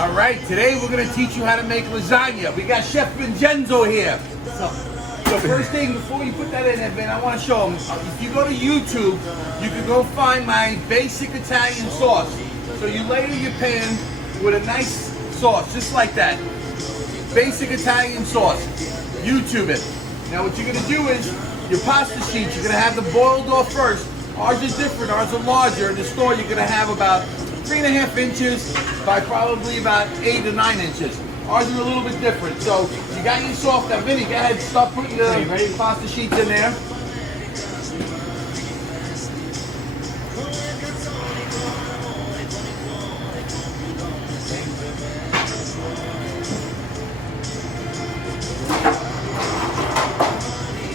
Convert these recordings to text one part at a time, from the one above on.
All right, today we're going to teach you how to make lasagna. We got Chef Vincenzo here. So first thing, before you put that in there, Ben, I want to show them. If you go to YouTube, you can go find my basic Italian sauce. So you layer your pan with a nice sauce, just like that. Basic Italian sauce. YouTube it. Now what you're going to do is, your pasta sheets, you're going to have them boiled off first. Ours is different, ours are larger. In the store, you're going to have about 3.5 inches by probably about 8 to 9 inches. Ours are a little bit different. So you got your sauce. Now, Vinny, go ahead, start putting the pasta sheets in there.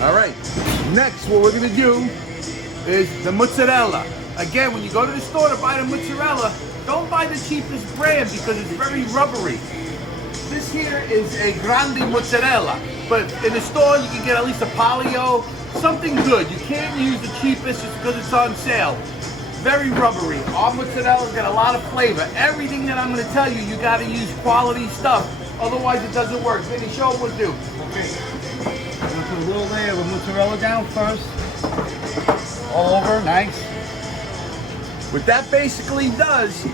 All right. Next, what we're going to do is the mozzarella. Again, when you go to the store to buy the mozzarella, don't buy the cheapest brand because it's very rubbery. This here is a grande mozzarella, but in the store you can get at least a palio, something good. You can't use the cheapest just because it's on sale. Very rubbery. Our mozzarella's got a lot of flavor. Everything that I'm going to tell you, you got to use quality stuff. Otherwise it doesn't work. Vinny, show them what to do. Okay. I'm going to put a little layer of mozzarella down first. All over, nice. What that basically does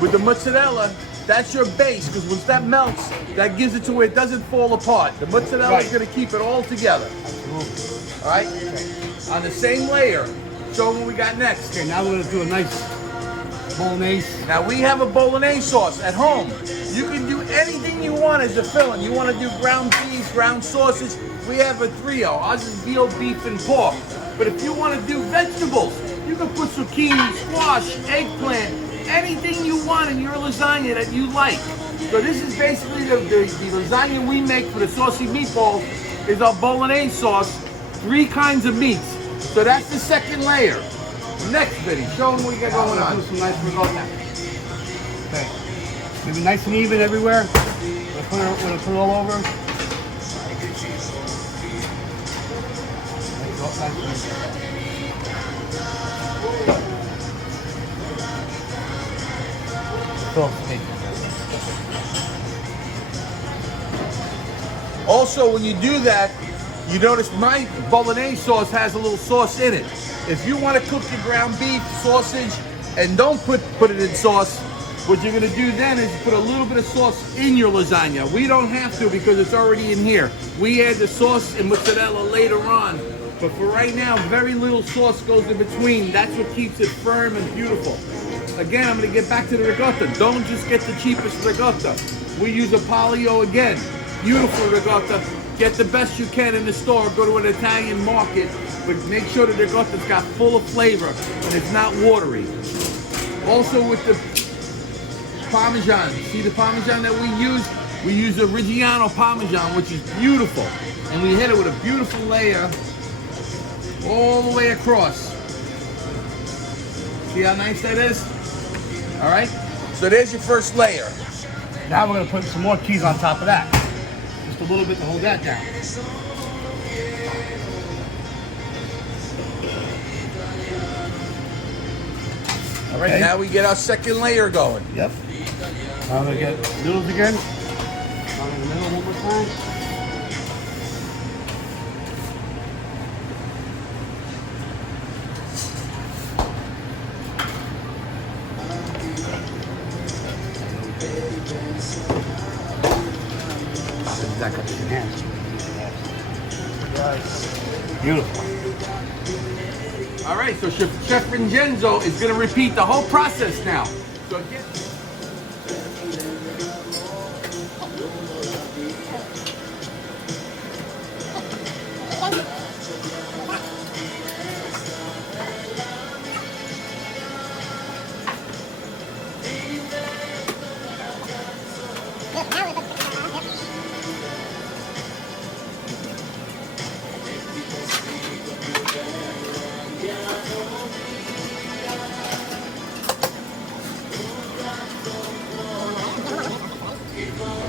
with the mozzarella, that's your base, because once that melts, that gives it to where it doesn't fall apart. The mozzarella is going to keep it all together. Absolutely. All right? Okay. On the same layer, show them what we got next. Okay, now we're going to do a nice bolognese. Now we have a bolognese sauce at home. You can do anything you want as a filling. You want to do ground beef, ground sausage. We have a trio. Ours is veal, beef, and pork. But if you want to do vegetables, you can put zucchini, squash, eggplant, anything you want in your lasagna that you like. So this is basically the lasagna we make for the saucy meatballs is our bolognese sauce, 3 kinds of meats. So that's the second layer. Next, Vinny, show them what you got going on. Do some nice ricotta. Okay. Maybe nice and even everywhere. We'll put it all over. Also, when you do that, you notice my bolognese sauce has a little sauce in it. If you want to cook your ground beef, sausage, and don't put it in sauce, what you're going to do then is put a little bit of sauce in your lasagna. We don't have to because it's already in here. We add the sauce and mozzarella later on. But for right now, very little sauce goes in between. That's what keeps it firm and beautiful. Again, I'm going to get back to the ricotta. Don't just get the cheapest ricotta. We use a palio again. Beautiful ricotta. Get the best you can in the store. Go to an Italian market. But make sure the ricotta's got full of flavor and it's not watery. Also with the Parmesan. See the Parmesan that we use the Reggiano Parmesan, which is beautiful. And we hit it with a beautiful layer all the way across. See how nice that is? All right, so there's your first layer. Now we're going to put some more cheese on top of that. Just a little bit to hold that down. All right, now we get our second layer going. Yep. Now I'm going to get noodles again. Down in the middle one more time. That cuts your hands. Beautiful. All right, so Chef Vincenzo is going to repeat the whole process now. So again.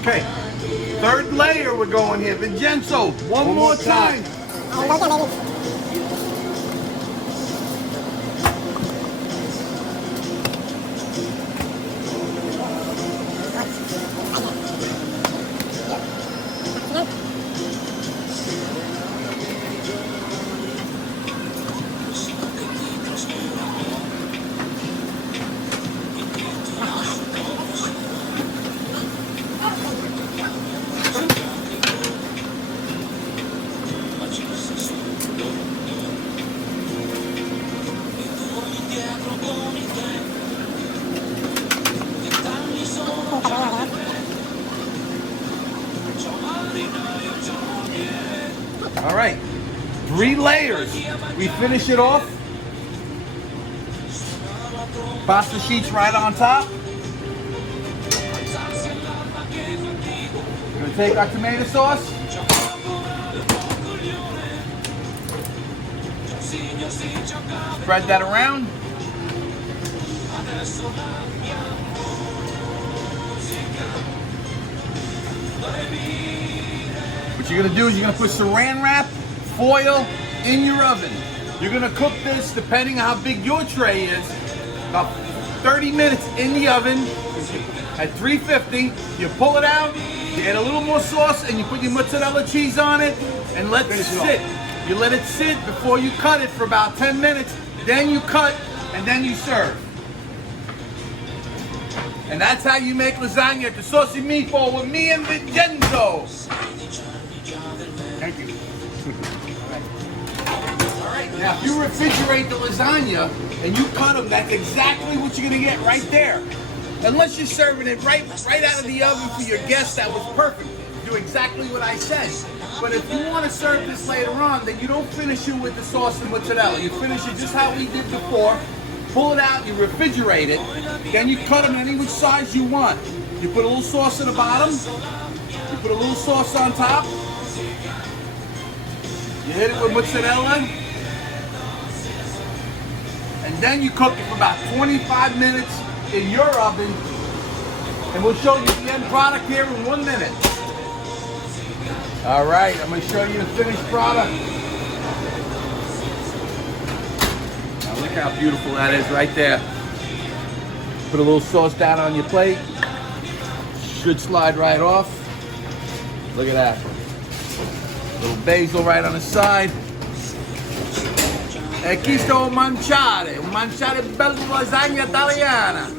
Okay, third layer we're going here. Vincenzo, one more time. All right, 3 layers. We finish it off. Pasta sheets right on top. We're gonna take our tomato sauce. Spread that around. What you're gonna do is you're gonna put saran wrap, foil in your oven. You're gonna cook this, depending on how big your tray is, about 30 minutes in the oven at 350. You pull it out, you add a little more sauce, and you put your mozzarella cheese on it, and let it sit. You let it sit before you cut it for about 10 minutes. Then you cut, and then you serve. And that's how you make lasagna at the Saucy Meatball with me and Vincenzo. Thank you. All right, now if you refrigerate the lasagna and you cut them, that's exactly what you're gonna get right there. Unless you're serving it right out of the oven for your guests, that was perfect. Do exactly what I said. But if you want to serve this later on, then you don't finish it with the sauce and mozzarella. You finish it just how we did before. Pull it out, you refrigerate it, then you cut them any which size you want. You put a little sauce at the bottom, you put a little sauce on top, you hit it with mozzarella, and then you cook it for about 25 minutes in your oven, and we'll show you the end product here in 1 minute. All right, I'm going to show you the finished product. Now look how beautiful that is right there. Put a little sauce down on your plate. Should slide right off. Look at that. Little basil right on the side. E qui sto un manciare bello di lasagna italiana.